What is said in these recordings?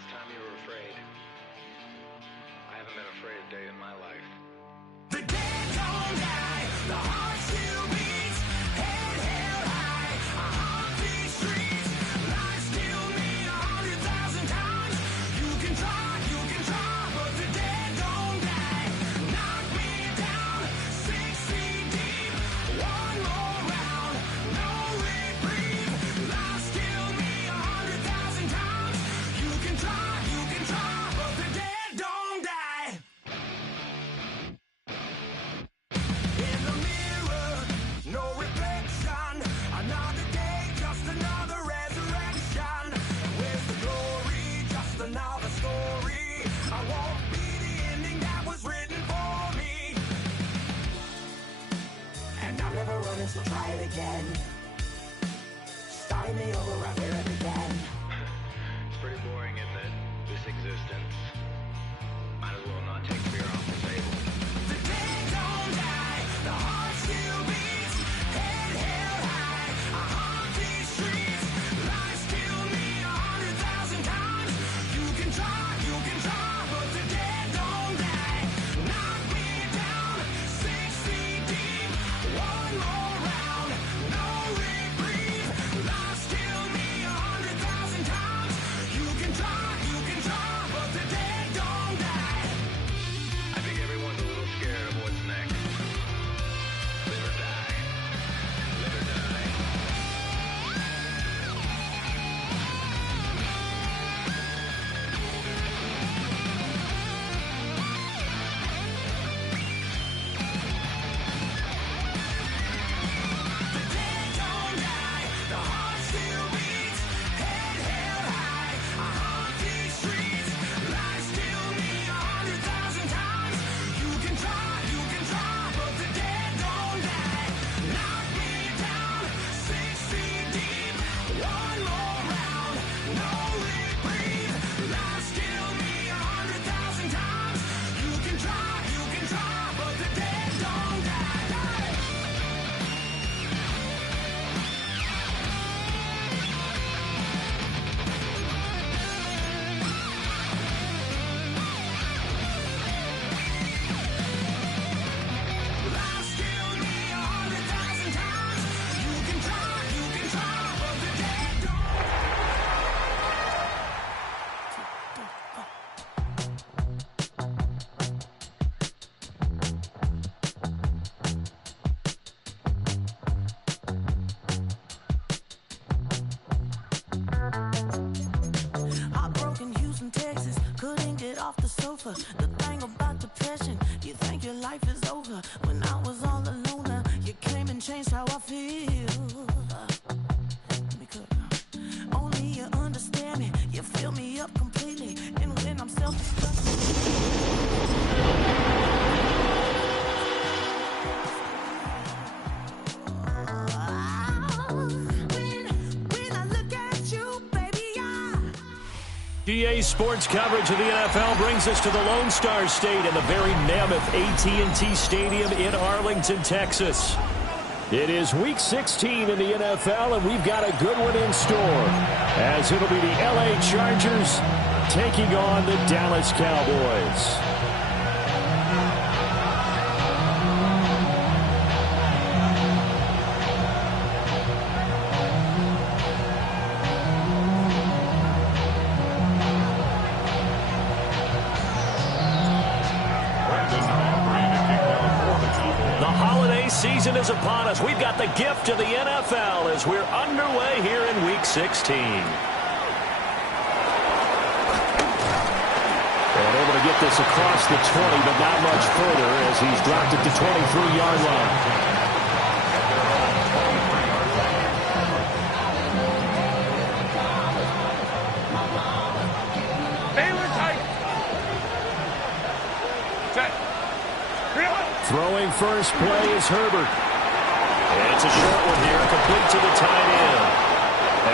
last time you were afraid? I haven't been afraid a day in my life. The dead don't die, the heart still beats, head held high, I haunt these streets, lies kill me 100,000 times, you can try, but the dead don't die, knock me down, 6 feet deep, one more round, no reprieve, lies kill me 100,000 times, you can try, but the dead don't die. In the mirror, no reflection. Another day, just another resurrection. Where's the glory? Just another story. I won't be the ending that was written for me. And I'm never running, so try it again. Starting me over, I hear it again. It's pretty boring, isn't it? This existence. Might as well not take fear off the table. The dead don't die, the heart still beats, head held high, I haunt these streets, lies kill me 100,000 times, you can try, but the dead don't die, knock me down, 6 feet deep, one more round, no reprieve, lies kill me 100,000 times, you can try, but the dead don't die. I think everyone's a little scared of what's next. Live or die. Live or die. The dead don't die, the heart still beats, head held high, I haunt these streets, lies kill me 100,000 times, you can try, but the dead don't die, knock me down, 6 feet deep, one more round, no reprieve, lies kill me 100,000 times, you can try, but the dead don't die. Lies kill me 100,000 times. You can try, but the dead don't. Heartbroken Houston, Texas, couldn't get off the sofa. The thing about depression, you think your life is over. When I was all alone, you came and changed how I feel. Because only you understand me, you fill me up completely. And when I'm self-destructive. When I look at you, baby, GA Sports coverage of the NFL brings us to the Lone Star State in the very mammoth AT&T Stadium in Arlington, Texas. It is Week 16 in the NFL, and we've got a good one in store, as it'll be the LA Chargers taking on the Dallas Cowboys. The holiday season is upon us. We've got the gift of the NFL as we're underway here in Week 16. And able to get this across the 20, but not much further as he's dropped it to 23-yard line. Throwing first play is Herbert. And it's a short one here, complete to the tight end.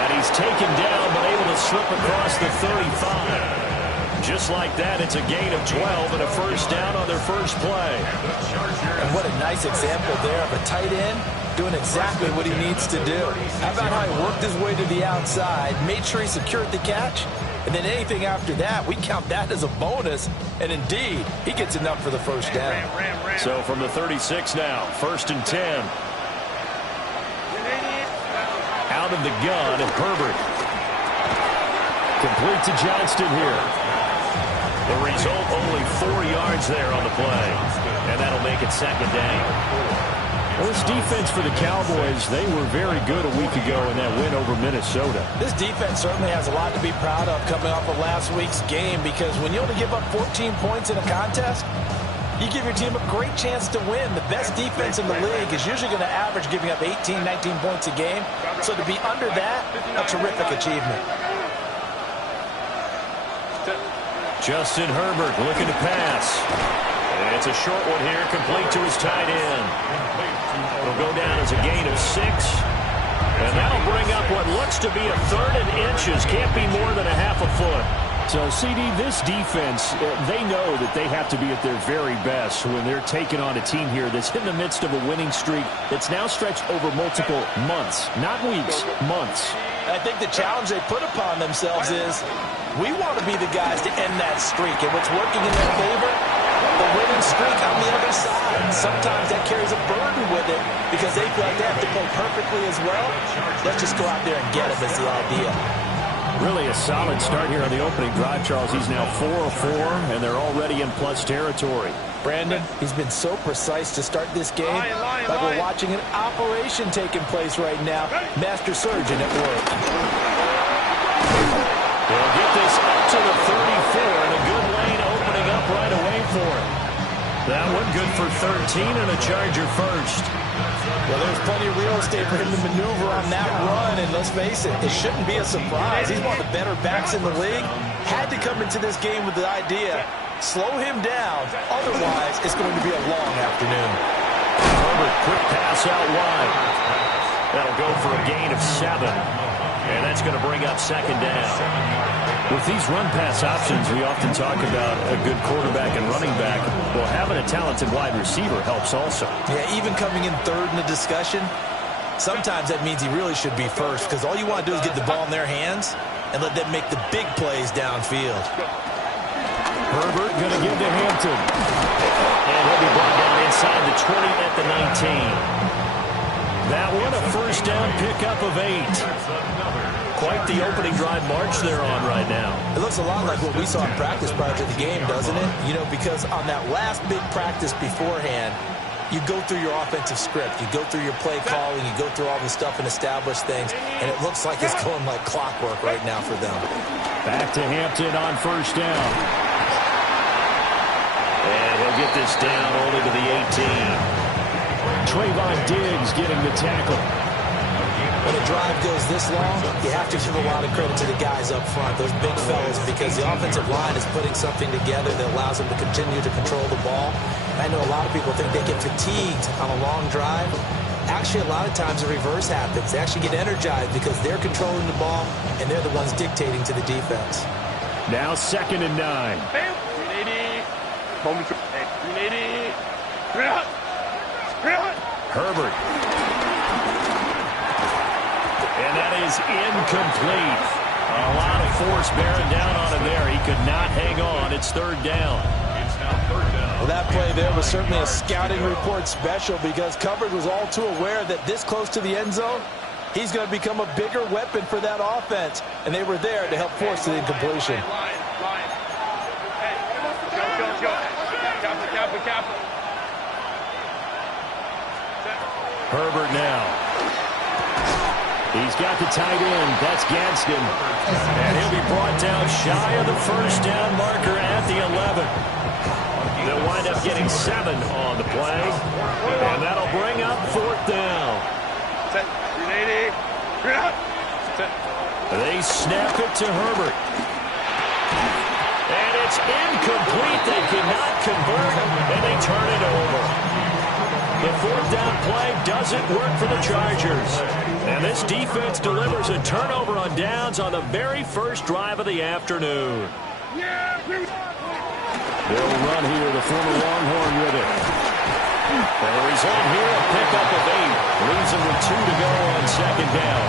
And he's taken down, but able to slip across the 35. Just like that, it's a gain of 12 and a first down on their first play. And what a nice example there of a tight end doing exactly what he needs to do. How about how he worked his way to the outside, made sure he secured the catch, And then anything after that, we count that as a bonus. And indeed, he gets enough for the first down. So from the 36 now, 1st and 10. Out of the gun, and Herbert. Complete to Johnston here. The result, only 4 yards there on the play. And that'll make it 2nd down. Well, this defense for the Cowboys, they were very good a week ago in that win over Minnesota. This defense certainly has a lot to be proud of coming off of last week's game, because when you only give up 14 points in a contest, you give your team a great chance to win. The best defense in the league is usually going to average giving up 18, 19 points a game. So to be under that, a terrific achievement. Justin Herbert looking to pass. And it's a short one here, complete to his tight end. It'll go down as a gain of 6. And that'll bring up what looks to be a 3rd and inches. Can't be more than a half a foot. So, CD, this defense, they know that they have to be at their very best when they're taking on a team here that's in the midst of a winning streak that's now stretched over multiple months. Not weeks, months. I think the challenge they put upon themselves is, we want to be the guys to end that streak. And what's working in their favor? The winning streak on the other side. Sometimes that carries a burden with it because they feel like they have to play perfectly as well. Let's just go out there and get them is the idea. Really a solid start here on the opening drive, Charles. He's now 4 of 4, and they're already in plus territory. Brandon, he's been so precise to start this game. Like we're watching an operation taking place right now. Master surgeon at work. They'll get this up to the 34, and a good lane opening up right away for him. That one good for 13 and a Charger first. Well, there's plenty of real estate for him to maneuver on that run, and let's face it, it shouldn't be a surprise. He's one of the better backs in the league. Had to come into this game with the idea, slow him down, otherwise it's going to be a long afternoon. Herbert, quick pass out wide. That'll go for a gain of 7, and that's going to bring up 2nd down. With these run-pass options, we often talk about a good quarterback and running back. Well, having a talented wide receiver helps also. Yeah, even coming in 3rd in the discussion, sometimes that means he really should be first, because all you want to do is get the ball in their hands and let them make the big plays downfield. Herbert going to give to Hampton. And he'll be brought down inside the 20 at the 19. That one a first down pickup of 8. Quite the opening drive march they're on right now. It looks a lot like what we saw in practice prior to the game, doesn't it? You know, because on that last big practice beforehand, you go through your offensive script, you go through your play calling, you go through all the stuff and establish things, and it looks like it's going like clockwork right now for them. Back to Hampton on first down. And he'll get this down only to the 18. Trayvon Diggs getting the tackle. When a drive goes this long, you have to give a lot of credit to the guys up front, those big fellas, because the offensive line is putting something together that allows them to continue to control the ball. I know a lot of people think they get fatigued on a long drive. Actually, a lot of times the reverse happens. They actually get energized because they're controlling the ball, and they're the ones dictating to the defense. Now 2nd and 9. Herbert. And that is incomplete. A lot of force bearing down on him there. He could not hang on. It's 3rd down. Well, that play there was certainly a scouting report special, because coverage was all too aware that this close to the end zone, he's going to become a bigger weapon for that offense. And they were there to help force the incompletion. Herbert now. He's got the tight end. That's Gadsden. And he'll be brought down shy of the first down marker at the 11. They'll wind up getting 7 on the play. And that'll bring up 4th down. They snap it to Herbert. And it's incomplete. They cannot convert, and they turn it over. The 4th down play doesn't work for the Chargers. And this defense delivers a turnover on downs on the very first drive of the afternoon. They'll run here, the former Longhorn with it. And the result here, a pickup of 8. Leaves them with 2 to go on 2nd down.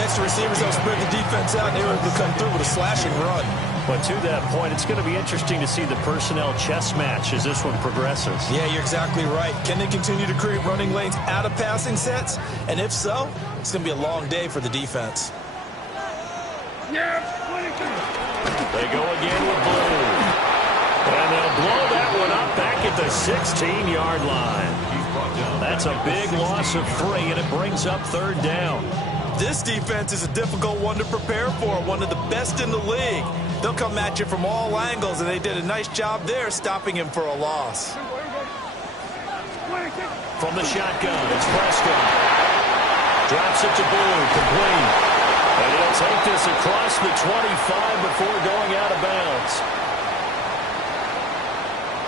Extra receivers help spread the defense out, and they were able to come through with a slashing run. But to that point, it's going to be interesting to see the personnel chess match as this one progresses. Yeah, you're exactly right. Can they continue to create running lanes out of passing sets? And if so, it's going to be a long day for the defense. They go again with Blue. And they'll blow that one up back at the 16-yard line. That's a big loss of 3, and it brings up 3rd down. This defense is a difficult one to prepare for, one of the best in the league. They'll come at you from all angles, and they did a nice job there stopping him for a loss. From the shotgun, it's Prescott. Drops it to Blue, complete. And he'll take this across the 25 before going out of bounds.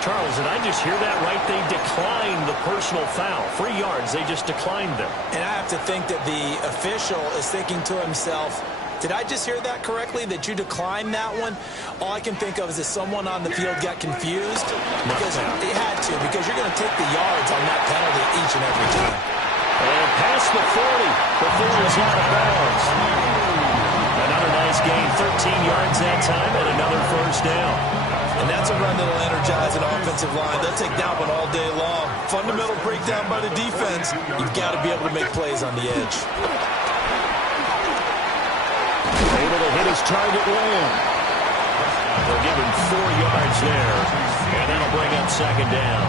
Charles, did I just hear that right? They declined the personal foul. 3 yards, they just declined them. And I have to think that the official is thinking to himself, did I just hear that correctly, that you declined that one? All I can think of is that someone on the field got confused. Because they had to, because you're going to take the yards on that penalty each and every time. And past the 40 before he's out of bounds. Another nice gain, 13 yards that time, and another 1st down. And that's a run that'll energize an offensive line. They'll take that one all day long. Fundamental breakdown by the defense. You've got to be able to make plays on the edge. Able to hit his target well. They'll give him 4 yards there. And that'll bring up 2nd down.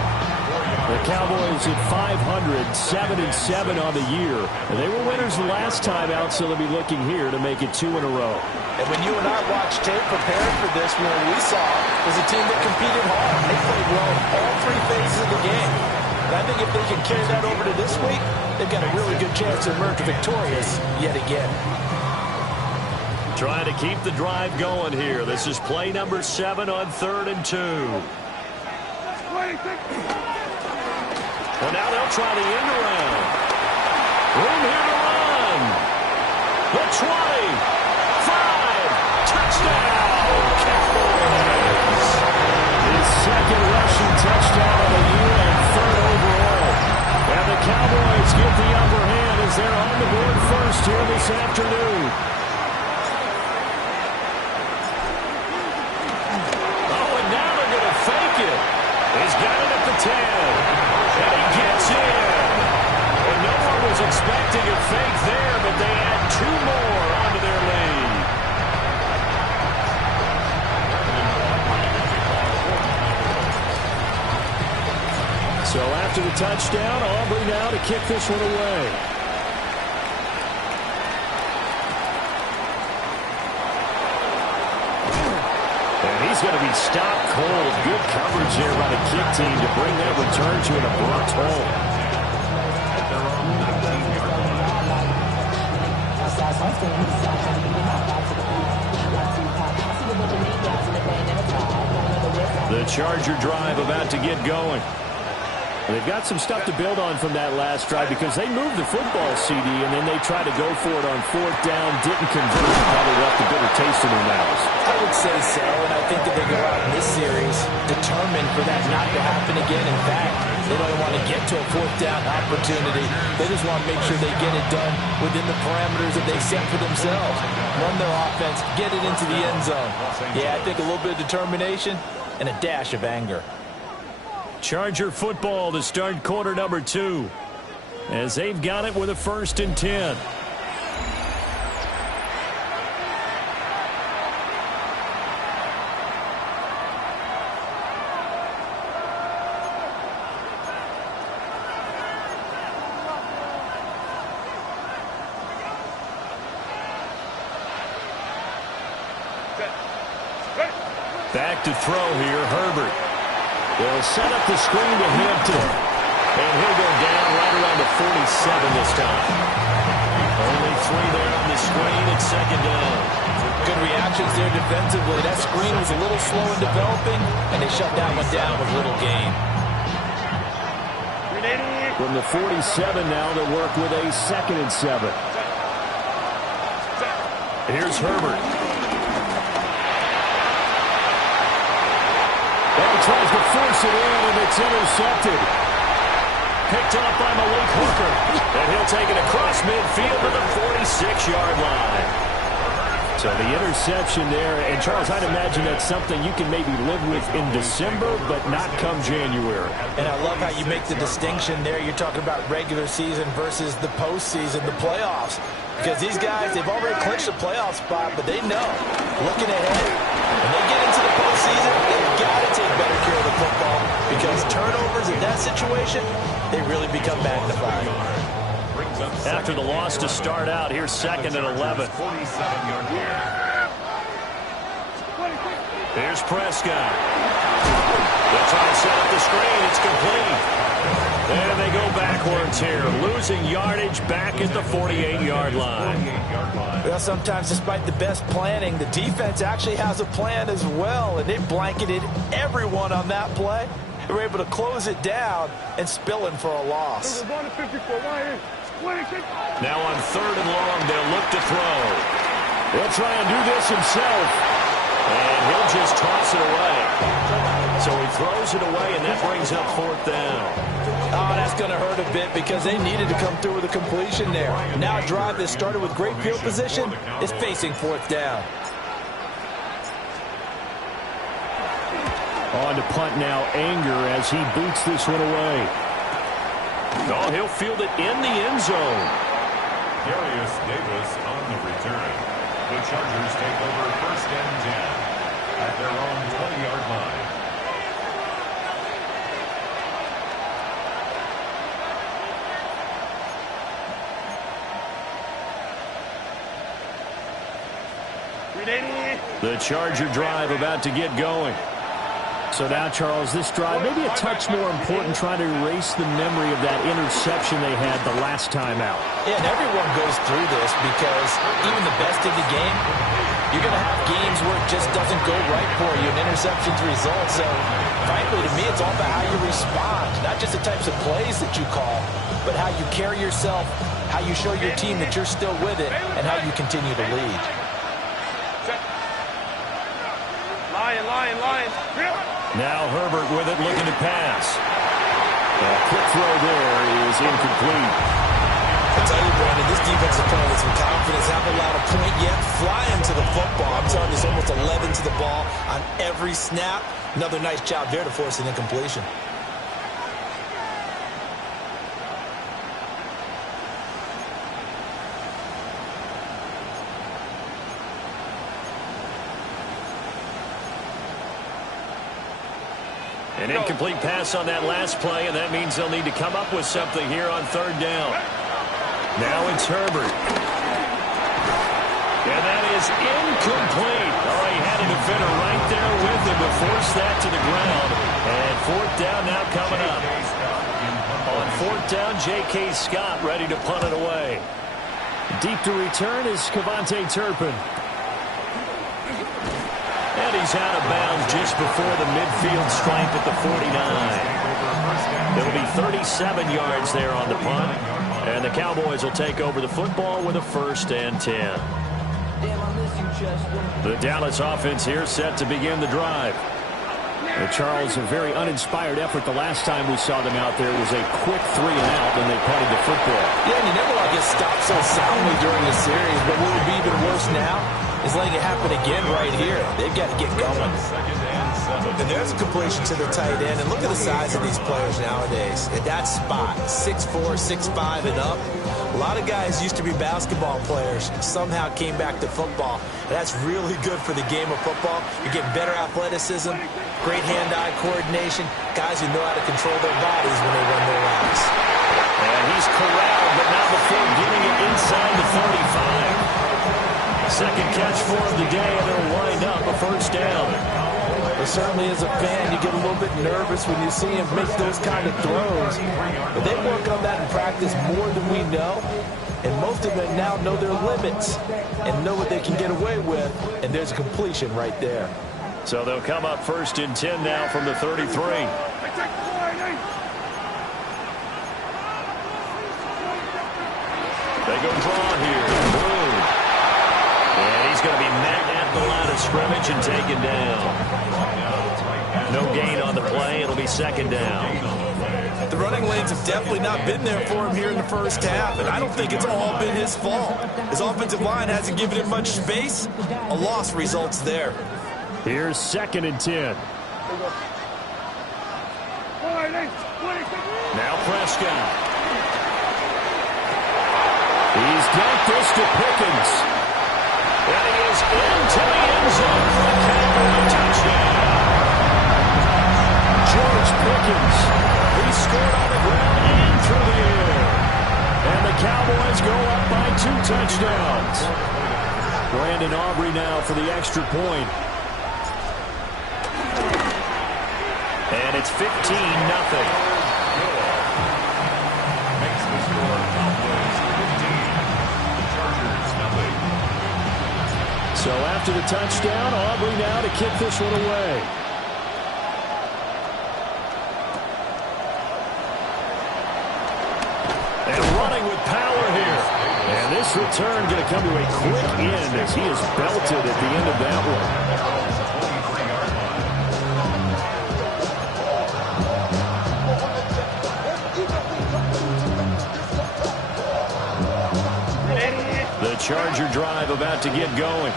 The Cowboys at 500, 7-7 on the year. And they were winners the last time out, so they'll be looking here to make it 2 in a row. And when you and I watched tape preparing for this, what we saw was a team that competed hard. They played well in all 3 phases of the game. And I think if they can carry that over to this week, they've got a really good chance to emerge victorious yet again. Trying to keep the drive going here. This is play number 7 on 3rd and 2. Well, now they'll try the end around. Room here to run. The 20. 5. Touchdown, Cowboys. His 2nd rushing touchdown of the year and 3rd overall. And the Cowboys get the upper hand as they're on the board first here this afternoon. Oh, and now they're going to fake it. He's got it at the 10. And he gets in. And no one was expecting a fake there, but they add 2 more onto their lead. So after the touchdown, Aubrey now to kick this one away. And he's going to be stopped cold. Good coverage there by the kick team to bring that return to an abrupt halt. The Charger drive about to get going. They've got some stuff to build on from that last drive because they moved the football, CD, and then they tried to go for it on 4th down, didn't convert, probably left a bitter taste in their mouths. I would say so, and I think that they go out in this series determined for that not to happen again. In fact, they don't want to get to a 4th down opportunity. They just want to make sure they get it done within the parameters that they set for themselves. Run their offense, get it into the end zone. Yeah, I think a little bit of determination and a dash of anger. Charger football to start quarter number 2 as they've got it with a 1st and 10. Back to throw here, Herbert. They'll set up the screen to Hampton. And he'll go down right around the 47 this time. Only 3 there on the screen at 2nd down. Good reactions there defensively. That screen was a little slow in developing, and they shut that one down with little gain. From the 47 now, they'll work with a 2nd and 7. Here's Herbert. And he tries to force it in, and it's intercepted. Picked off by Malik Hooker. And he'll take it across midfield to the 46-yard line. So the interception there. And, Charles, I'd imagine that's something you can maybe live with in December, but not come January. And I love how you make the distinction there. You're talking about regular season versus the postseason, the playoffs. Because these guys, they've already clinched a playoff spot, but they know, looking ahead, when they get into the postseason, they've got to take better care of the football because turnovers in that situation, they really become magnified. After the loss to start out, here's 2nd and 11. Here's Prescott. They'll try to set up the screen. It's complete. And they go backwards here, losing yardage back at the 48-yard line. Well, sometimes despite the best planning, the defense actually has a plan as well, and they blanketed everyone on that play. They were able to close it down and spill in for a loss. Now on 3rd and long, they'll look to throw. He'll try and do this himself. And he'll just toss it away. So he throws it away, and that brings up 4th down. Oh, that's going to hurt a bit because they needed to come through with a completion there. Now a drive that started with great field position is facing 4th down. On to punt now, Anger as he boots this one away. Oh, he'll field it in the end zone. Darius Davis on the return. The Chargers take over 1st and 10 at their own 20-yard line. The Charger drive about to get going. So now, Charles, this drive maybe a touch more important, trying to erase the memory of that interception they had the last time out. Yeah, and everyone goes through this because even the best of the game, you're going to have games where it just doesn't go right for you, and interceptions result. So, frankly, to me, it's all about how you respond, not just the types of plays that you call, but how you carry yourself, how you show your team that you're still with it, and how you continue to lead. Lion. Now Herbert with it, looking to pass. A quick throw there is incomplete. I tell you, Brandon, this defensive player with some confidence, haven't allowed a point yet, flying to the football. I'm telling you, it's almost 11 to the ball on every snap. Another nice job there to force an incompletion. An incomplete pass on that last play, and that means they'll need to come up with something here on 3rd down. Now it's Herbert. And that is incomplete. Oh, he had a defender right there with him to force that to the ground. And 4th down now coming up. On 4th down, J.K. Scott ready to punt it away. Deep to return is Kevontae Turpin. And he's out of bounds just before the midfield stripe at the 49. It'll be 37 yards there on the punt. And the Cowboys will take over the football with a 1st and 10. The Dallas offense here set to begin the drive. Charles, a very uninspired effort the last time we saw them out there. It was a quick 3 and out when they punted the football. Yeah, and you never want to get stopped so soundly during the series, but what would be even worse now is letting it happen again right here. They've got to get going. And there's a completion to the tight end, and look at the size of these players nowadays. At that spot, 6'4", 6'5", and up. A lot of guys used to be basketball players, somehow came back to football. And that's really good for the game of football. You get better athleticism, great hand-eye coordination, guys who know how to control their bodies when they run their routes. And he's corralled, but not before getting it inside the 35. Second catch for him today, and it'll wind up a 1st down. But certainly as a fan, you get a little bit nervous when you see him make those kind of throws. But they work on that in practice more than we know. And most of them now know their limits and know what they can get away with. And there's a completion right there. So they'll come up 1st and 10 now from the 33. They go draw here. Boom. And he's going to be met at the line of scrimmage and taken down. No gain on the play. It'll be 2nd down. The running lanes have definitely not been there for him here in the first half, and I don't think it's all been his fault. His offensive line hasn't given him much space. A loss results there. Here's 2nd and 10. Now Prescott. He's got this to Pickens. And he is into the end zone for a Cowboy touchdown. George Pickens. He scored on the ground and through the air. And the Cowboys go up by 2 touchdowns. Brandon Aubrey now for the extra point. And it's 15-0. Makes the score Cowboys 15. Chargers nothing. So after the touchdown, Aubrey now to kick this one away. And running with power here. And this return going to come to a quick end as he is belted at the end of that one. 23-yard line. The Charger drive about to get going.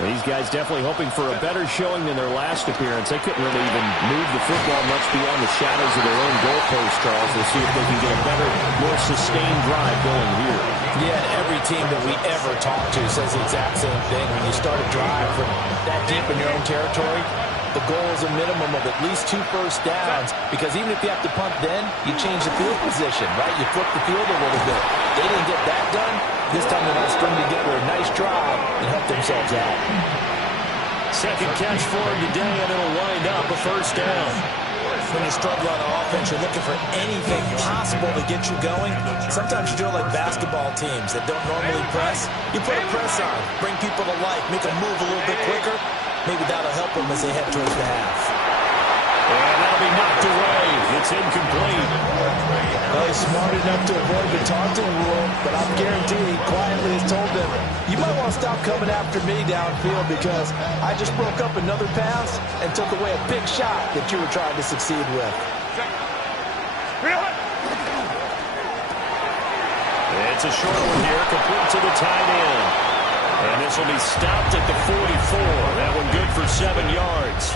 These guys definitely hoping for a better showing than their last appearance. They couldn't really even move the football much beyond the shadows of their own goalpost, Charles. We'll see if they can get a better, more sustained drive going here. Yeah, and every team that we ever talk to says the exact same thing. When you start a drive from that deep in your own territory, the goal is a minimum of at least 2 first downs, because even if you have to punt then, you change the field position, right? You flip the field a little bit. They didn't get that done. This time they want to string together a nice drive and help themselves out. Second catch for him today, and it'll wind up a first down. When you struggle on offense, you're looking for anything possible to get you going. Sometimes you do it like basketball teams that don't normally press. You put a press on, bring people to life, make them move a little bit quicker. Maybe that'll help them as they head towards the half. And that'll be knocked away. It's incomplete. Well, he's smart enough to avoid the taunting rule, but I'm guaranteed he quietly has told them, you might want to stop coming after me downfield because I just broke up another pass and took away a big shot that you were trying to succeed with. It's a short one here, complete to the tight end. And this will be stopped at the 44. That one good for 7 yards.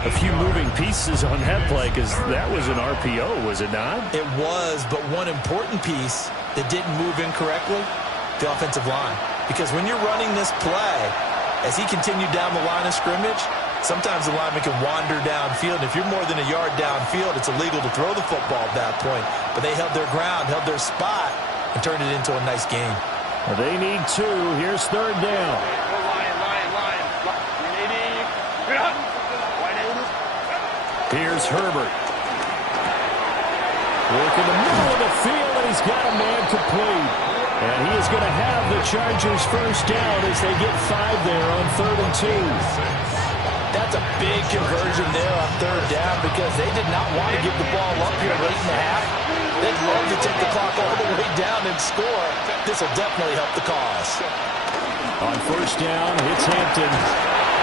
A few moving pieces on that play because that was an RPO, was it not? It was, but one important piece that didn't move incorrectly, the offensive line. Because when you're running this play, as he continued down the line of scrimmage, sometimes the lineman can wander downfield. If you're more than a yard downfield, it's illegal to throw the football at that point. But they held their ground, held their spot, and turned it into a nice game. Well, they need 2. Here's 3rd down. Here's Herbert. Working the middle of the field, and he's got a man complete. And he is going to have the Chargers first down as they get 5 there on 3rd and 2. That's a big conversion there on 3rd down because they did not want to give the ball up here late in the half. They'd love to take the clock all the way down and score. This will definitely help the cause. On 1st down, it's Hampton.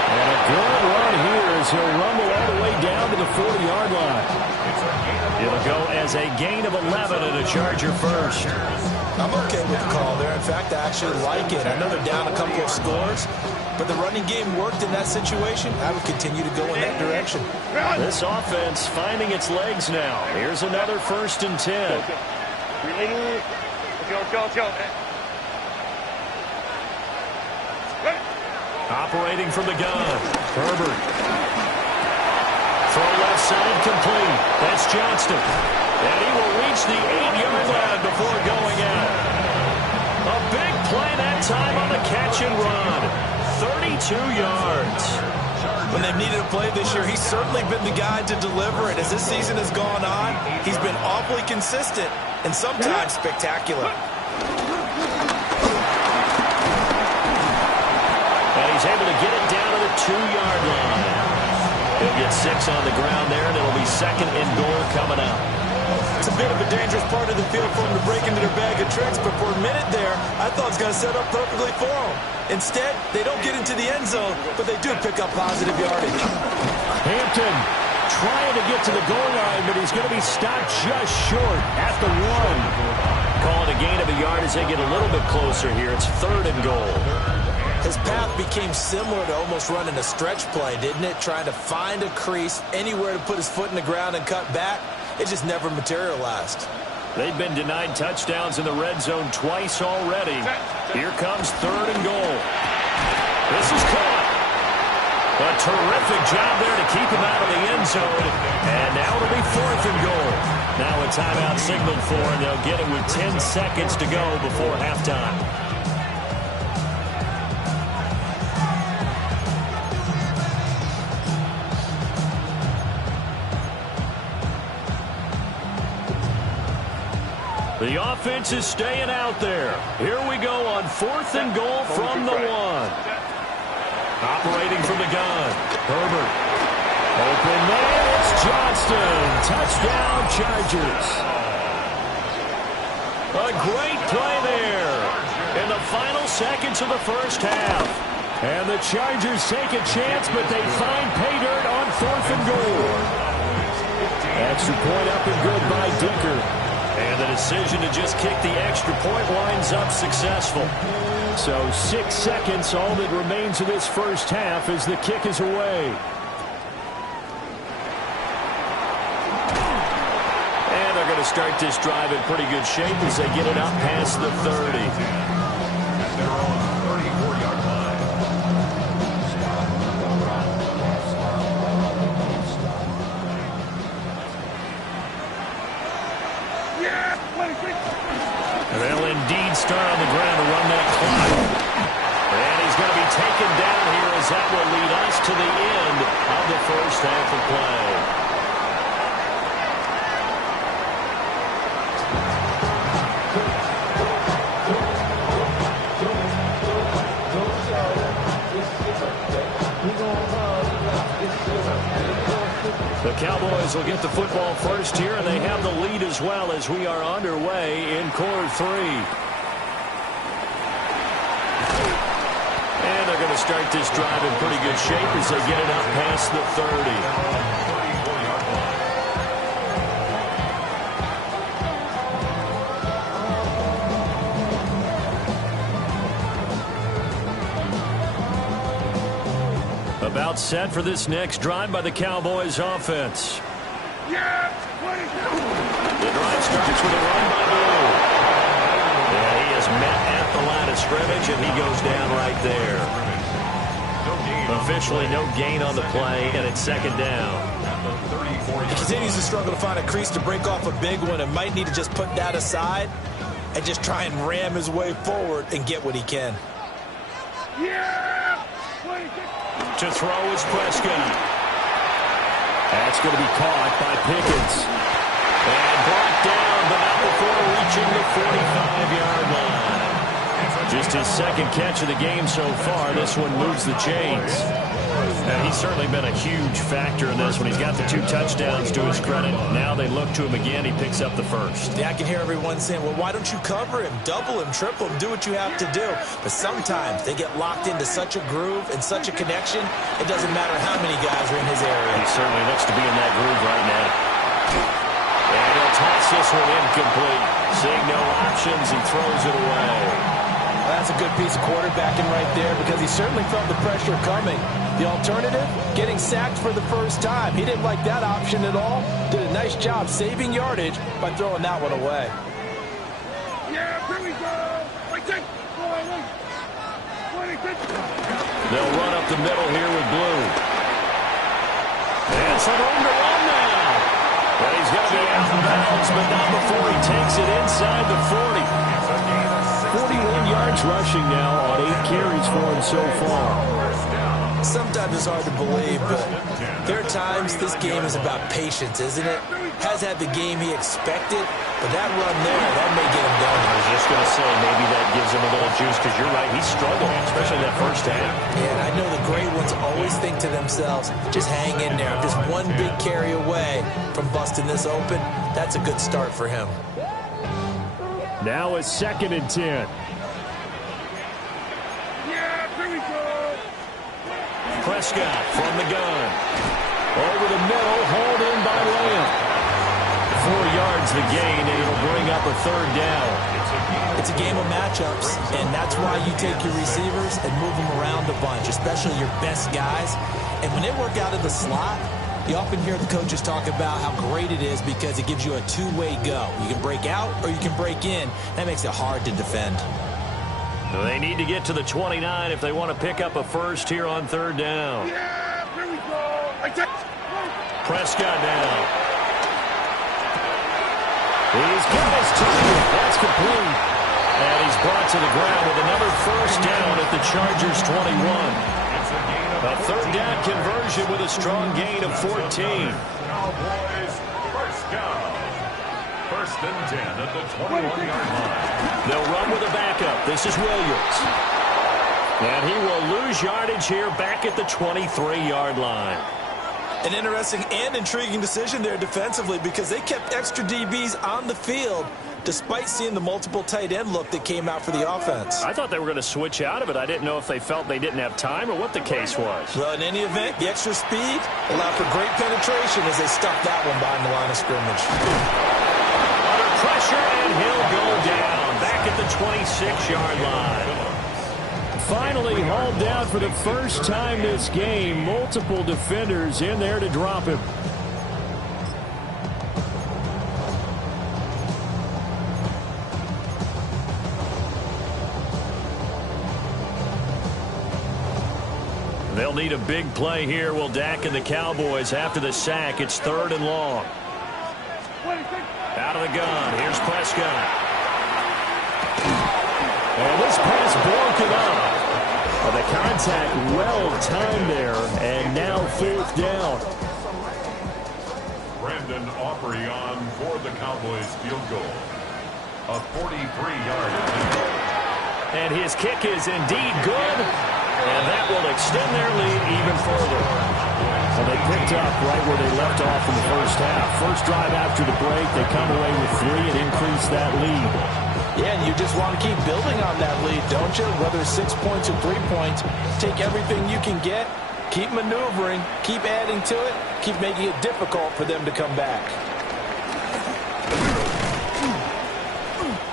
And a good run here as he'll rumble all the way down to the 40-yard line. It'll go as a gain of 11 and a Charger first. I'm okay with the call there. In fact, I actually like it. I know they're down a couple of scores, but the running game worked in that situation. I would continue to go in that direction. This offense finding its legs now. Here's another 1st and 10. Operating from the gun. Herbert. Throw left side complete. That's Johnston. And he will reach the 8-yard line before going out. A big play that time on the catch and run. 32 yards. When they've needed a play this year, he's certainly been the guy to deliver it. As this season has gone on, he's been awfully consistent and sometimes spectacular. And he's able to get it down to the 2-yard line. He'll get 6 on the ground there, and it'll be 2nd and goal coming up. It's a bit of a dangerous part of the field for him to break into their bag of tricks, but for a minute there, I thought it was going to set up perfectly for him. Instead, they don't get into the end zone, but they do pick up positive yardage. Hampton trying to get to the goal line, but he's going to be stopped just short at the 1. Calling a gain of a yard as they get a little bit closer here. It's 3rd and goal. His path became similar to almost running a stretch play, didn't it? Trying to find a crease, anywhere to put his foot in the ground and cut back. It just never materialized. They've been denied touchdowns in the red zone twice already. Here comes 3rd and goal. This is caught. A terrific job there to keep him out of the end zone. And now it'll be 4th and goal. Now a timeout signaled for, and they'll get it with 10 seconds to go before halftime. The offense is staying out there. Here we go on 4th and goal from the 1. Operating from the gun. Herbert. Open man. It's Johnston. Touchdown, Chargers. A great play there in the final seconds of the first half. And the Chargers take a chance, but they find pay dirt on 4th and goal. Extra point up and good by Dicker. And the decision to just kick the extra point winds up successful. So 6 seconds, all that remains of this first half as the kick is away. And they're going to start this drive in pretty good shape as they get it up past the 30. They're on the 34-yard line. They'll indeed start on the ground to run that clock. And he's going to be taken down here as that will lead us to the end of the first half of play. The Cowboys will get the football first here, and they have the lead as well as we are underway in quarter 3. And they're going to start this drive in pretty good shape as they get it up past the 30. About set for this next drive by the Cowboys offense. The drive starts with a run by Blue. And he is met at the line of scrimmage, and he goes down right there. Officially no gain on the play, and it's 2nd down. He continues to struggle to find a crease to break off a big one and might need to just put that aside and just try and ram his way forward and get what he can. To throw is Prescott. That's going to be caught by Pickens. And brought down, but not before reaching the 45-yard line. Just his 2nd catch of the game so far. This one moves the chains. Now, he's certainly been a huge factor in this one. He's got the 2 touchdowns to his credit. Now they look to him again. He picks up the 1st. Yeah, I can hear everyone saying, well, why don't you cover him, double him, triple him, do what you have to do. But sometimes they get locked into such a groove and such a connection, it doesn't matter how many guys are in his area. He certainly looks to be in that groove right now. And he'll toss this one incomplete. Seeing no options, he throws it away. That's a good piece of quarterbacking right there because he certainly felt the pressure coming. The alternative, getting sacked for the first time. He didn't like that option at all. Did a nice job saving yardage by throwing that one away. They'll run up the middle here with Blue. And some room to run now. But he's going to be out of bounds, but not before he takes it inside the 40. 41 yards rushing now on 8 carries for him so far. Sometimes it's hard to believe, but there are times this game is about patience, isn't it? Has had the game he expected, but that run there, that may get him going. I was just going to say, maybe that gives him a little juice, because you're right, he's struggling, especially that first half. Yeah, and I know the great ones always think to themselves, just hang in there. I'm just one big carry away from busting this open. That's a good start for him. Now a 2nd and 10. Prescott from the gun. Over the middle, hauled in by Lamb. 4 yards the gain, and it'll bring up a third down. It's a game of matchups, and that's why you take your receivers and move them around a bunch, especially your best guys. And when they work out of the slot, you often hear the coaches talk about how great it is because it gives you a two-way go. You can break out or you can break in. That makes it hard to defend. They need to get to the 29 if they want to pick up a first here on third down. Yeah, here we go. Prescott down. He's got his target. That's complete. And he's brought to the ground with another first down at the Chargers' 21. A third down conversion with a strong gain of 14. Cowboys first down. First and 10 at the 21-yard line. They'll run with a backup. This is Williams. And he will lose yardage here back at the 23-yard line. An interesting and intriguing decision there defensively because they kept extra DBs on the field despite seeing the multiple tight end look that came out for the offense. I thought they were going to switch out of it. I didn't know if they felt they didn't have time or what the case was. Well, in any event, the extra speed allowed for great penetration as they stuffed that one behind the line of scrimmage. Under pressure, and he'll go down back at the 26-yard line. Finally hauled down for the first time this game. Multiple defenders in there to drop him. They'll need a big play here. Will Dak and the Cowboys after the sack. It's third and long. Out of the gun. Here's Prescott. And this pass broken up. The contact well timed there, and now fourth down. Brandon Aubrey on for the Cowboys field goal. A 43-yard attempt. And his kick is indeed good, and that will extend their lead even further. And they picked up right where they left off in the first half. First drive after the break, they come away with 3 and increase that lead. Yeah, and you just want to keep building on that lead, don't you? Whether it's 6 points or 3 points, take everything you can get, keep maneuvering, keep adding to it, keep making it difficult for them to come back.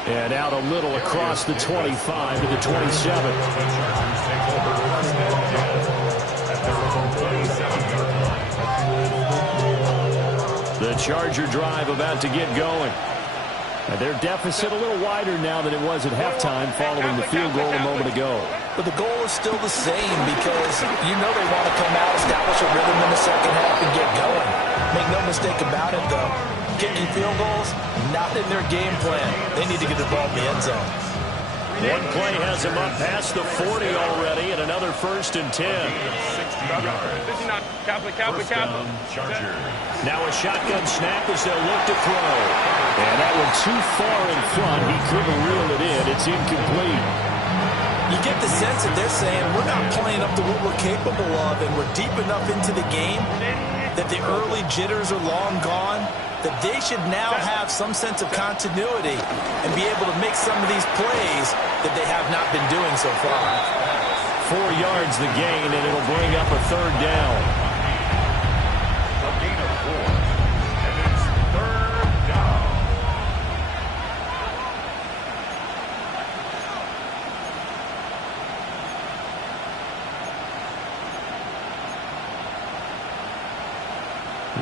And out a little across the 25 to the 27. The Chargers take over first and 10 at their own 27-yard line. The Charger drive about to get going. Their deficit a little wider now than it was at halftime following the field goal a moment ago. But the goal is still the same because you know they want to come out, establish a rhythm in the second half, and get going. Make no mistake about it, though. Kicking field goals, not in their game plan. They need to get the ball in the end zone. One play has him up past the 40 already, and another first and 10. 60 yards. First down, Chargers. Now a shotgun snap as they'll look to throw. And that one too far in front. He couldn't reel it in. It's incomplete. You get the sense that they're saying we're not playing up to what we're capable of, and we're deep enough into the game that the early jitters are long gone, that they should now have some sense of continuity and be able to make some of these plays that they have not been doing so far. 4 yards the gain, and it'll bring up a third down. A gain of 4. And it's third down.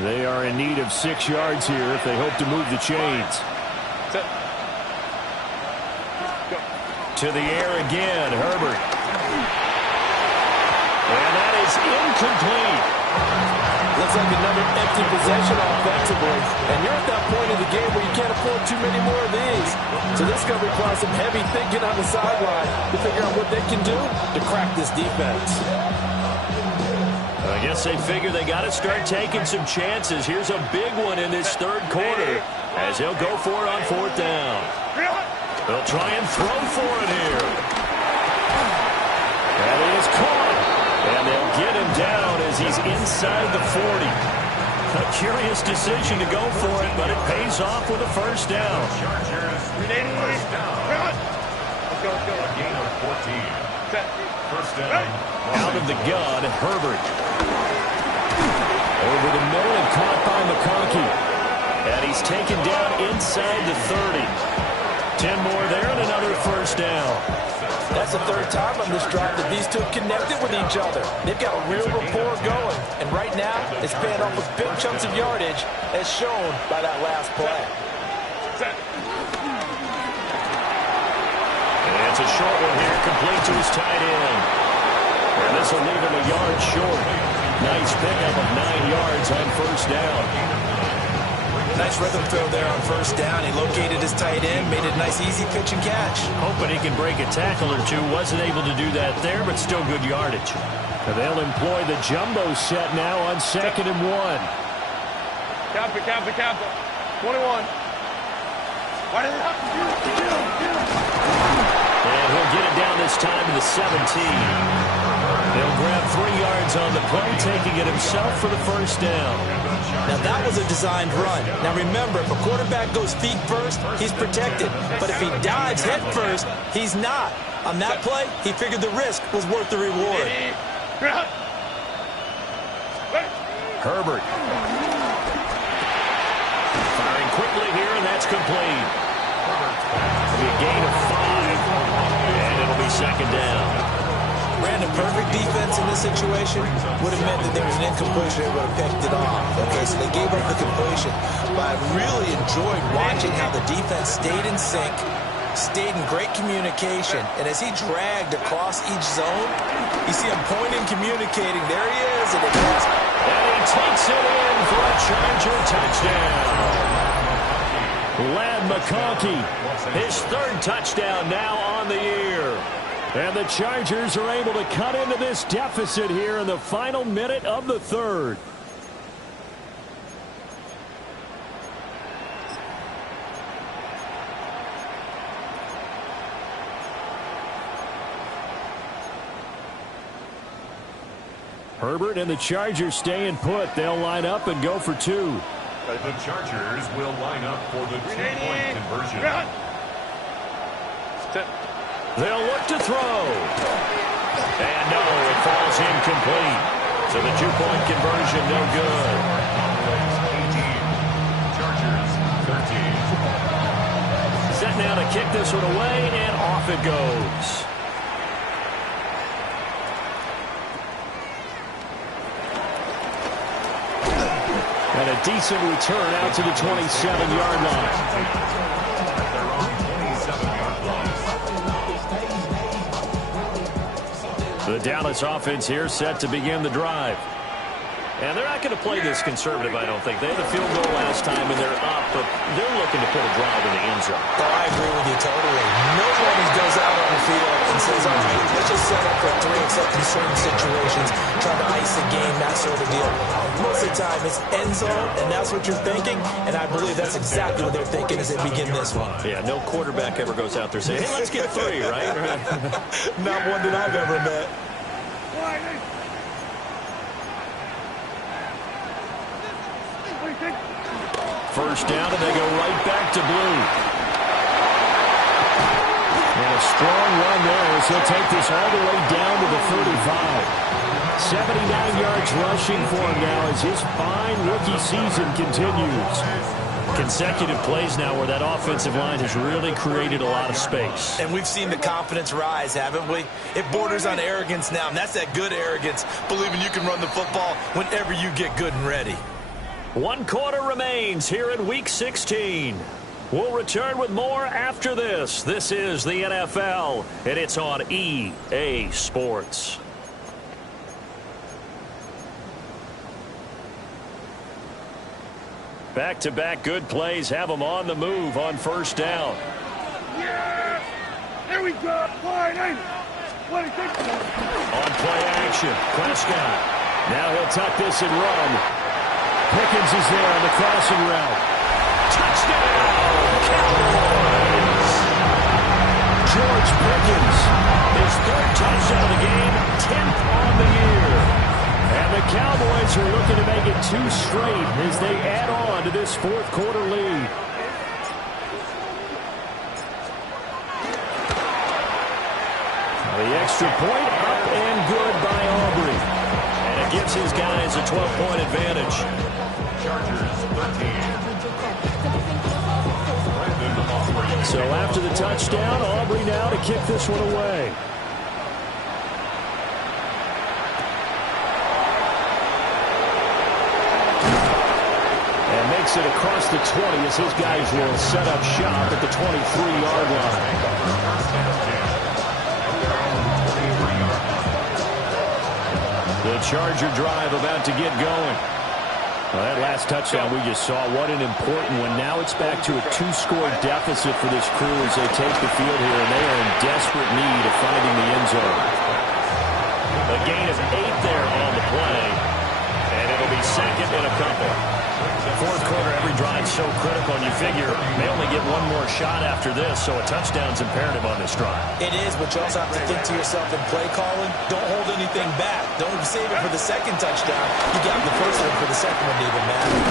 They are in need of 6 yards here if they hope to move the chains. To the air again, Herbert. And that is incomplete. Looks like another empty possession offensively. And you're at that point in the game where you can't afford too many more of these. So this is going to require some heavy thinking on the sideline to figure out what they can do to crack this defense. I guess they figure they got to start taking some chances. Here's a big one in this third quarter as he'll go for it on fourth down. They'll try and throw for it here. And he is caught. And they'll get him down as he's inside the 40. A curious decision to go for it, but it pays off with a first down. Chargers, first down. A gain of 14. First down. Out of the gun, Herbert. Over the middle and caught by McConkey. And he's taken down inside the 30. 10 more there and another first down. That's the third time on this drive that these two have connected with each other. They've got a real rapport going. And right now, it's paying off with big chunks of yardage, as shown by that last play. And it's a short one here, complete to his tight end. And this will leave him a yard short. Nice pickup of 9 yards on first down. Nice rhythm throw there on first down. He located his tight end, made it a nice easy pitch and catch. Hoping he can break a tackle or two. Wasn't able to do that there, but still good yardage. And they'll employ the jumbo set now on 2nd and 1. Cap it. 21. Why did it have to do it? And he'll get it down this time to the 17. They'll grab 3 yards on the play, taking it himself for the first down. Now, that was a designed run. Now, remember, if a quarterback goes feet first, he's protected. But if he dives head first, he's not. On that play, he figured the risk was worth the reward. Herbert. Firing quickly here, and that's complete. It'll be a gain of 5, and it'll be 2nd down. Brandon, perfect defense in this situation would have meant that there was an incompletion. They would have picked it off. Okay, so they gave up the completion. But I really enjoyed watching how the defense stayed in sync, stayed in great communication. And as he dragged across each zone, you see him pointing, communicating. There he is. And he takes it in for a Charger touchdown. Lad McConkey, his 3rd touchdown now on the year. And the Chargers are able to cut into this deficit here in the final minute of the 3rd. Herbert and the Chargers staying put. They'll line up and go for 2. The Chargers will line up for the 2-point conversion. They'll look to throw. And no, it falls incomplete. So the 2-point conversion, no good. 18. Chargers, 13. Set now to kick this one away, and off it goes. And a decent return out to the 27-yard line. The Dallas offense here set to begin the drive. And they're not going to play this conservative, I don't think. They had a field goal last time, and they're up, but they're looking to put a drive in the end zone. Oh, I agree with you totally. No one goes out on the field and says, all right, let's just set up for 3, except in certain situations, trying to ice the game, that sort of deal. Most of the time, it's end zone, and that's what you're thinking, and I believe that's exactly what they're thinking as they begin this one. Yeah, no quarterback ever goes out there saying, hey, let's get 3, right? Not one that I've ever met. First down, and they go right back to blue. And a strong run there as he'll take this all the way down to the 35. 79 yards rushing for him now as his fine rookie season continues. Consecutive plays now where that offensive line has really created a lot of space. And we've seen the confidence rise, haven't we? It borders on arrogance now, and that's that good arrogance, believing you can run the football whenever you get good and ready. 1 quarter remains here in Week 16. We'll return with more after this. This is the NFL, and it's on EA Sports. Back-to-back good plays have them on the move on first down. Yes! Here we go! Fine! On play action, Prescott. Now he'll tuck this and run. Pickens is there on the crossing route. Touchdown, Cowboys! George Pickens, his 3rd touchdown of the game, 10th on the year. And the Cowboys are looking to make it 2 straight as they add on to this 4th quarter lead. The extra point up and good by Aubrey. And a gives his guys a 12-point advantage. Chargers 13. So after the touchdown, Aubrey now to kick this one away. And makes it across the 20 as his guys will set up shop at the 23-yard line. The Charger drive about to get going. Well, that last touchdown we just saw, what an important one. Now it's back to a 2-score deficit for this crew as they take the field here, and they are in desperate need of finding the end zone. A gain of 8 there on the play, and it'll be second and a couple. Fourth quarter, every drive so critical, and you figure they only get one more shot after this, so a touchdown's imperative on this drive. It is, but you also have to think to yourself in play calling, don't hold anything back. Don't save it for the second touchdown. You got the first one for the second one to even matter.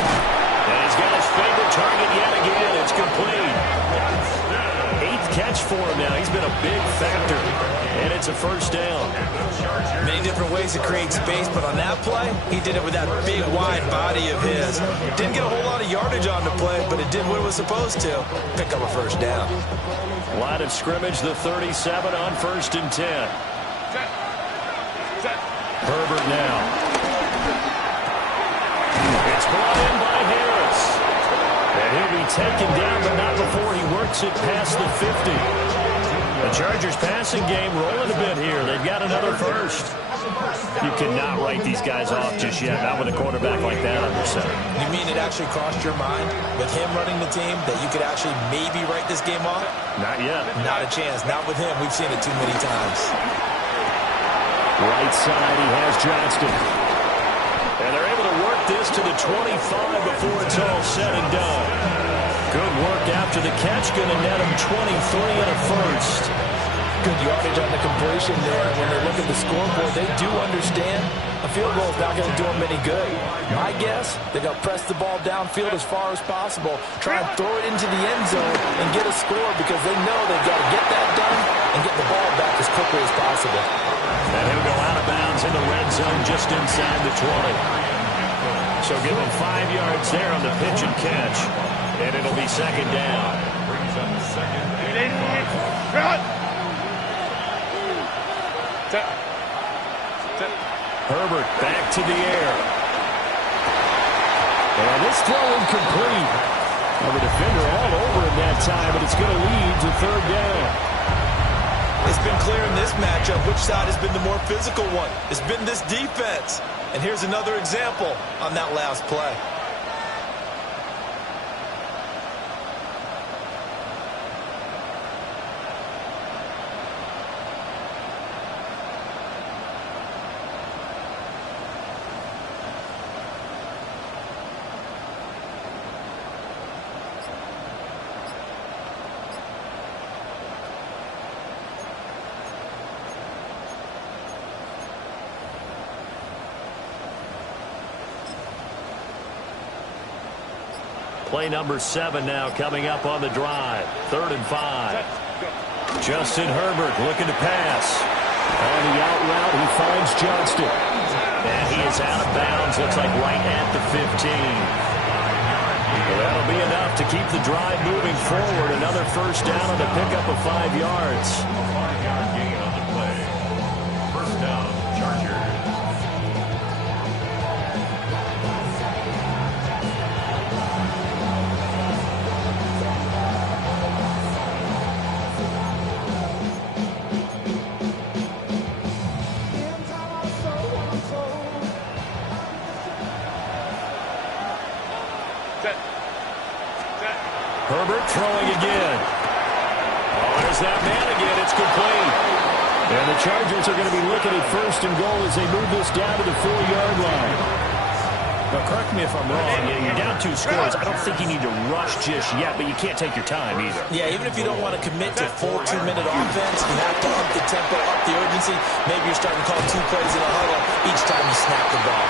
And he's got his favorite target yet again. It's complete. 8th catch for him now. He's been a big factor, and it's a first down. Many different ways to create space, but on that play, he did it with that big, wide body of his. Didn't get a whole lot of yardage on the play, but it did what it was supposed to. Pick up a first down. Line of scrimmage, the 37 on 1st and 10. Herbert now. It's brought in by Harris. And he'll be taken down, but not before he works it past the 50. The Chargers passing game rolling a bit here. They've got another first. You cannot write these guys off just yet, not with a quarterback like that under center. You mean it actually crossed your mind with him running the team that you could actually maybe write this game off? Not yet. Not a chance. Not with him. We've seen it too many times. Right side, he has Johnston. And they're able to work this to the 25 before it's all said and done. Good work after the catch. Going to net him 23 and a first. Good yardage on the completion there. When they look at the scoreboard, they do understand a field goal is not going to do them any good. My guess, they're going to press the ball downfield as far as possible, try and throw it into the end zone and get a score because they know they've got to get that done and get the ball back as quickly as possible. And he'll go out of bounds in the red zone just inside the 20. So give him 5 yards there on the pitch and catch. And it'll be second down. Brings up second. Herbert back to the air. And this throw incomplete. Well, the defender all over him that time, but it's going to lead to third down. It's been clear in this matchup which side has been the more physical one. It's been this defense. And here's another example on that last play. Play number 7 now coming up on the drive. 3rd and 5. Justin Herbert looking to pass. On the out route, he finds Johnston. And he is out of bounds, looks like right at the 15. Well, that'll be enough to keep the drive moving forward. Another first down on the pickup of 5 yards. A 5-yard gain on the play. First down, Chargers. Herbert throwing again. Oh, there's that man again. It's complete. And the Chargers are going to be looking at 1st and goal as they move this down to the 4-yard line. Now, correct me if I'm wrong. You're down 2 scores. I don't think you need to rush just yet, but you can't take your time either. Yeah, even if you don't want to commit to full 2-minute offense, you have to up the tempo, up the urgency. Maybe you're starting to call 2 plays in a huddle each time you snap the ball.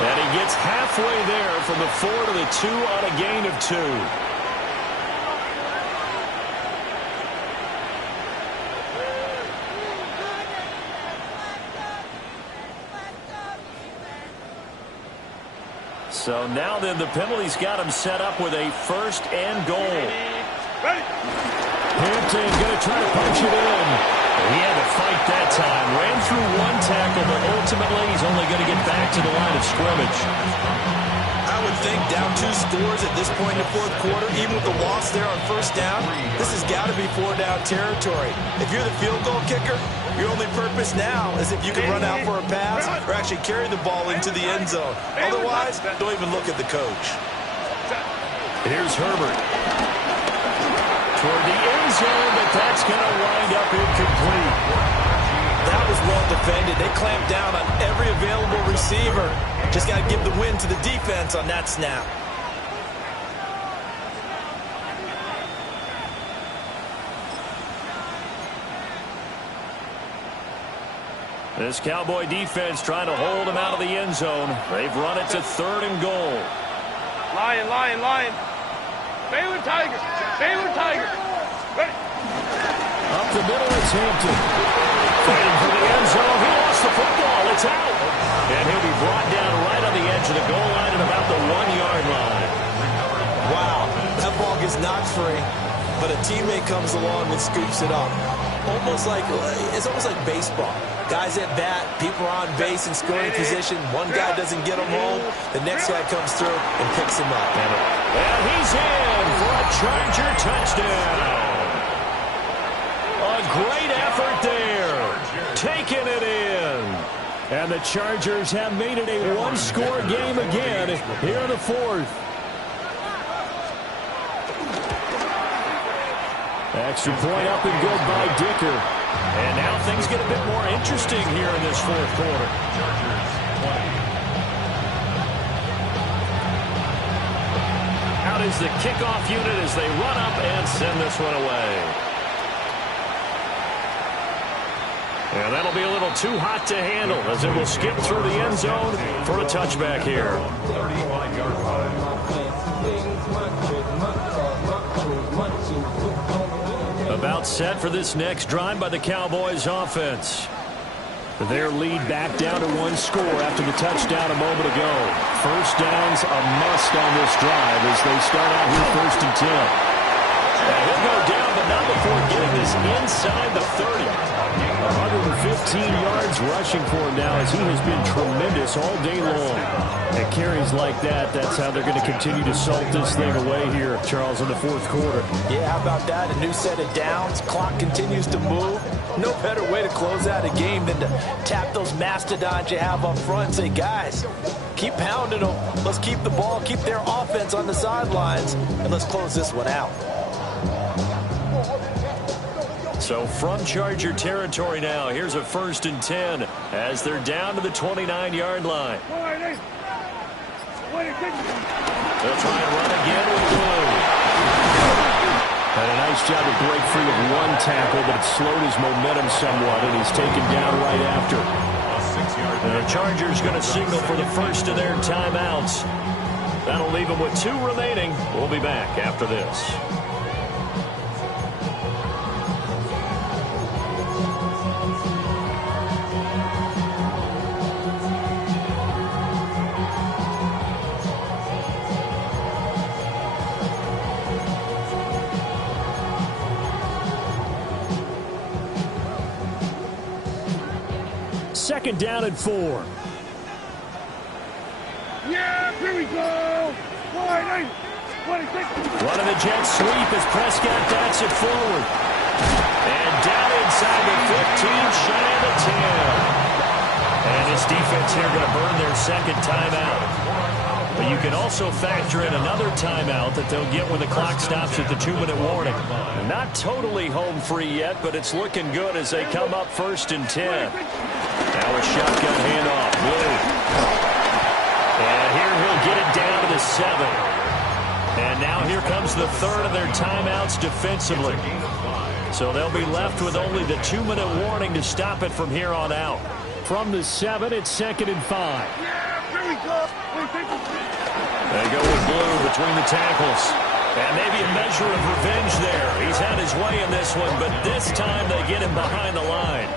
And he gets halfway there from the 4 to the 2 on a gain of 2. So now then the penalty's got him set up with a first and goal. Ready. Hampton going to try to punch it in. He had to fight that time. Ran through one tackle, but ultimately he's only going to get back to the line of scrimmage. I would think down 2 scores at this point in the fourth quarter, even with the loss there on first down, this has got to be 4-down territory. If you're the field goal kicker, your only purpose now is if you can run out for a pass or actually carry the ball into the end zone. Otherwise, don't even look at the coach. Here's Herbert. Toward the end zone, but that's going to wind up incomplete. That was well defended. They clamped down on every available receiver. Just got to give the win to the defense on that snap. This Cowboy defense trying to hold him out of the end zone. They've run it to 3rd and goal. Lion, lion, lion. Baylor Tigers. Baylor Tigers. Ready. Up the middle, it's Hampton. Fighting for the end zone. He lost the football. It's out. And he'll be brought down right on the edge of the goal line at about the 1-yard line. Wow, that ball gets knocked free, but a teammate comes along and scoops it up. It's almost like baseball. Guys at bat, people are on base in scoring position. One guy doesn't get him home. The next guy comes through and picks him up. And he's in for a Charger touchdown. A great effort there. Taking it in. And the Chargers have made it a 1-score game again here in the 4th. Extra point up and good by Dicker. And now things get a bit more interesting here in this 4th quarter. Out is the kickoff unit as they run up and send this one away. And that'll be a little too hot to handle as it will skip through the end zone for a touchback here. 35-yard line. About set for this next drive by the Cowboys offense. Their lead back down to 1 score after the touchdown a moment ago. First down's a must on this drive as they start out here 1st and 10. And he'll go down, but not before getting this inside the 30. 115 yards rushing for him now as he has been tremendous all day long. And carries like that, that's how they're going to continue to salt this thing away here, Charles, in the 4th quarter. Yeah, how about that? A new set of downs. Clock continues to move. No better way to close out a game than to tap those mastodons you have up front and say, guys, keep pounding them. Let's keep the ball, keep their offense on the sidelines, and let's close this one out. So from Charger territory now, here's a 1st and 10 as they're down to the 29-yard line. They'll try and run again with Blue. Had a nice job to break free of one tackle, but it slowed his momentum somewhat, and he's taken down right after. The Chargers going to signal for the first of their timeouts. That'll leave them with 2 remaining. We'll be back after this. Second down and 4. Yeah, here we go. Running the jet sweep as Prescott bats it forward. And down inside the 15, shy of the 10. And this defense here going to burn their second timeout. But you can also factor in another timeout that they'll get when the clock stops at the 2-minute warning. Not totally home free yet, but it's looking good as they come up 1st and 10. Now a shotgun handoff. Blue. And here he'll get it down to the 7. And now here comes the 3rd of their timeouts defensively. So they'll be left with only the 2-minute warning to stop it from here on out. From the 7, it's 2nd and 5. Yeah, here we go. They go with Blue between the tackles. And maybe a measure of revenge there. He's had his way in this one, but this time they get him behind the line.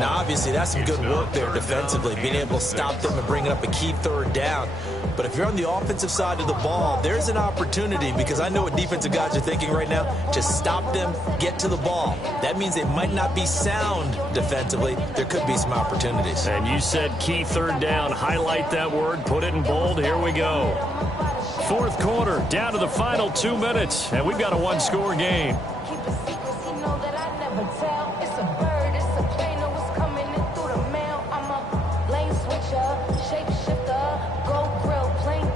Now, obviously, that's some good work there defensively, being able to stop them and bringing up a key third down. But if you're on the offensive side of the ball, there's an opportunity, because I know what defensive guys are thinking right now. Just stop them, get to the ball. That means they might not be sound defensively. There could be some opportunities. And you said key third down. Highlight that word, put it in bold. Here we go. Fourth quarter, down to the final 2 minutes, and we've got a one-score game. Keep a secret, you know that I never tell. It's a bird, it's a plane, know what's coming in through the mail. I'm a lane switcher, shape shifter, go grill, plane,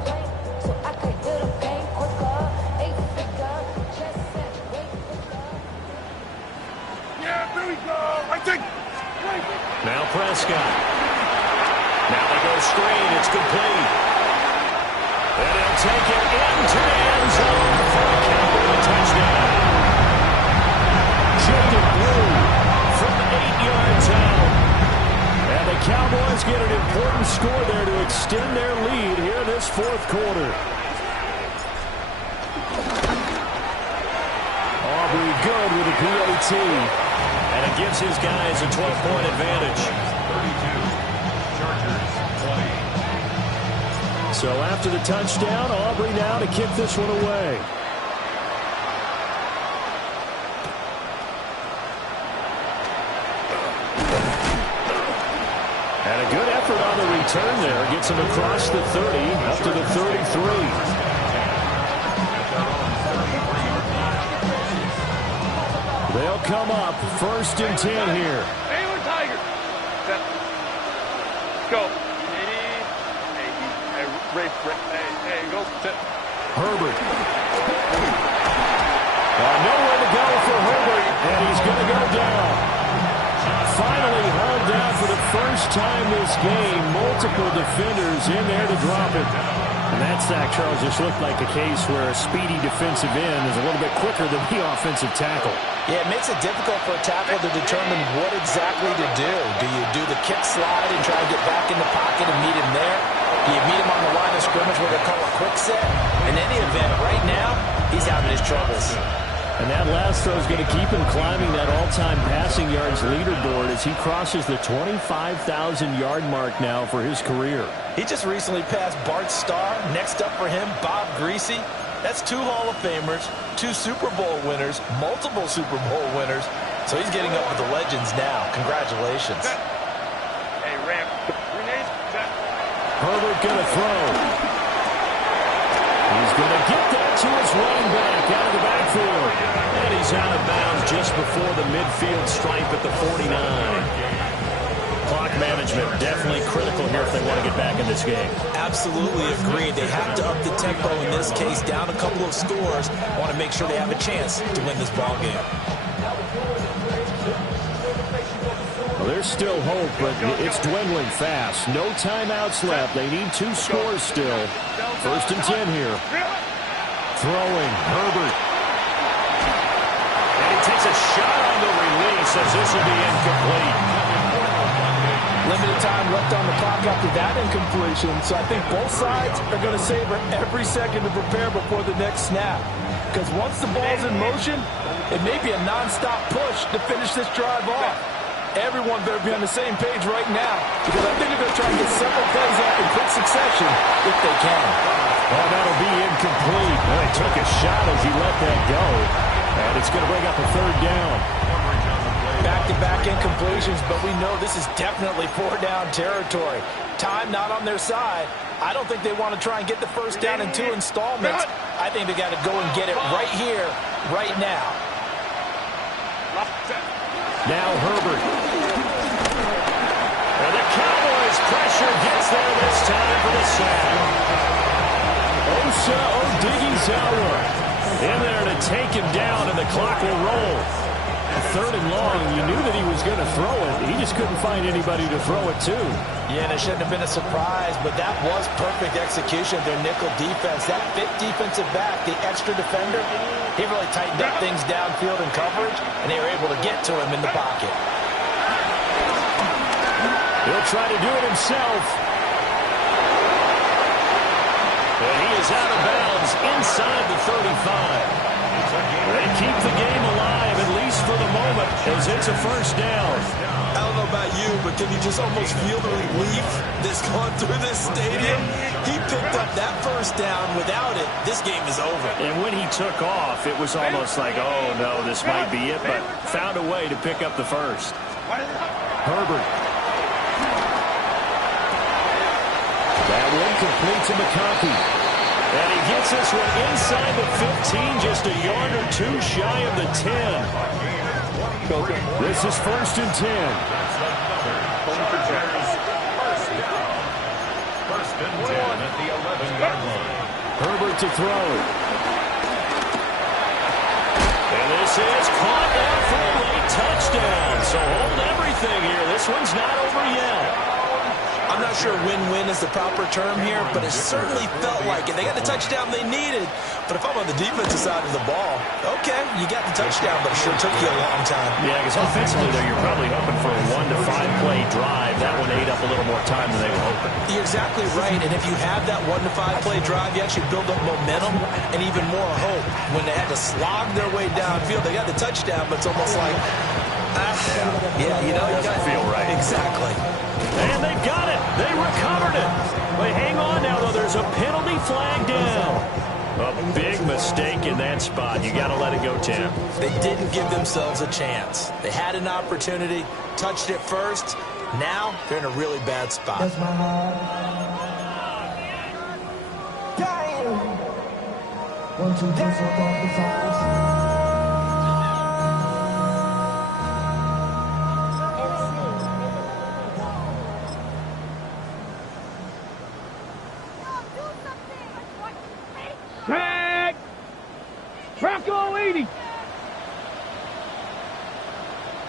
so I could hit a pain quicker. 8-figure, just set, wait quicker. Yeah, there we go. I think. Now Prescott. Now they go screen. It's complete. And he'll take it into the end zone for a Cowboy touchdown. Chipped it through from 8 yards out. And the Cowboys get an important score there to extend their lead here in this fourth quarter. Aubrey good with a PAT. And it gives his guys a 12-point advantage. 32. Chargers 20. So after the touchdown, Aubrey now to kick this one away. And a good effort on the return there. Gets him across the 30, up to the 33. They'll come up first and 10 here. Baylor Tigers. Let's go. Hey, go. Herbert. Nowhere to go for Herbert, and he's going to go down. Finally hauled down for the first time this game. Multiple defenders in there to drop it. And that sack, Charles, just looked like a case where a speedy defensive end is a little bit quicker than the offensive tackle. Yeah, it makes it difficult for a tackle to determine what exactly to do. Do you do the kick slide and try to get back in the pocket and meet him there? Do you meet him on the line of scrimmage where they call a quick set? In any event, right now, he's having his troubles. And that last throw is going to keep him climbing that all-time passing yards leaderboard as he crosses the 25,000-yard mark now for his career. He just recently passed Bart Starr. Next up for him, Bob Greasy. That's 2 Hall of Famers, 2 Super Bowl winners, multiple Super Bowl winners. So he's getting up with the legends now. Congratulations. Hey, Ram. Grenade. Herbert going to throw. He's going to get that to his running back out of the backfield. And he's out of bounds just before the midfield stripe at the 49. Clock management definitely critical here if they want to get back in this game. Absolutely agreed. They have to up the tempo in this case, down a couple of scores. Want to make sure they have a chance to win this ball game. Well, there's still hope, but it's dwindling fast. No timeouts left. They need 2 scores still. First and 10 here. Throwing, Herbert. And he takes a shot on the release as this will be incomplete. Limited time left on the clock after that incompletion, so I think both sides are going to savor every second to prepare before the next snap. Because once the ball's in motion, it may be a non-stop push to finish this drive off. Everyone better be on the same page right now, because I think they're going to try and get several plays out in quick succession if they can. Oh, that'll be incomplete. Well, he took a shot as he let that go. And it's going to bring up a third down. Back-to-back incompletions, but we know this is definitely 4-down territory. Time not on their side. I don't think they want to try and get the first down in 2 installments. I think they got to go and get it right here, right now. Now Herbert. And the Cowboys pressure gets there this time for the sack. Osa Odighizuwa in there to take him down, and the clock will roll. 3rd and long, you knew that he was going to throw it. He just couldn't find anybody to throw it to. Yeah, and it shouldn't have been a surprise, but that was perfect execution of their nickel defense. That 5th defensive back, the extra defender, he really tightened up things downfield in coverage, and they were able to get to him in the pocket. He'll try to do it himself. And he is out of bounds is inside the 35. They keep the game alive, at least for the moment, as it's a first down. I don't know about you, but can you just almost feel the relief that's gone through this stadium? He picked up that first down. Without it, this game is over. And when he took off, it was almost like, oh, no, this might be it, but found a way to pick up the first. Herbert. That one complete to McConkey. And he gets this one inside the 15, just a yard or two shy of the 10. This is 1st and 10. First and 10 at the 11-yard line. Herbert to throw. And this is caught down for a late touchdown. So hold everything here. This one's not over yet. I'm not sure win-win is the proper term here, but it certainly felt like it. They got the touchdown they needed, but if I'm on the defensive side of the ball, okay, you got the touchdown, but it sure took you a long time. Yeah, because offensively, though, you're probably hoping for a 1 to 5 play drive. That one ate up a little more time than they were hoping. You're exactly right, and if you have that 1 to 5 play drive, you actually build up momentum and even more hope. When they had to slog their way downfield, they got the touchdown, but it's almost like, yeah, you know, you doesn't feel right. Exactly. And they've got it. They recovered it. But hang on now, though. There's a penalty flag down. A big mistake in that spot. You got to let it go, Tim. They didn't give themselves a chance. They had an opportunity, touched it first. Now they're in a really bad spot. That's my heart. Dying. 1, 2, 3, 4, 5. Tag! Bronco 80.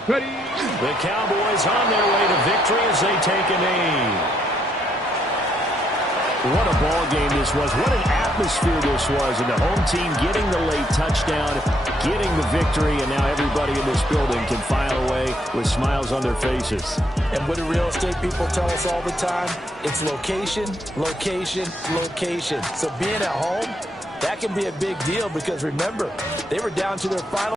Ready. The Cowboys on their way to victory as they take a knee. What a ball game this was. What an atmosphere this was. And the home team getting the late touchdown, getting the victory, and now everybody in this building can file away with smiles on their faces. And what do real estate people tell us all the time? It's location, location, location. So being at home, that can be a big deal because remember, they were down to their final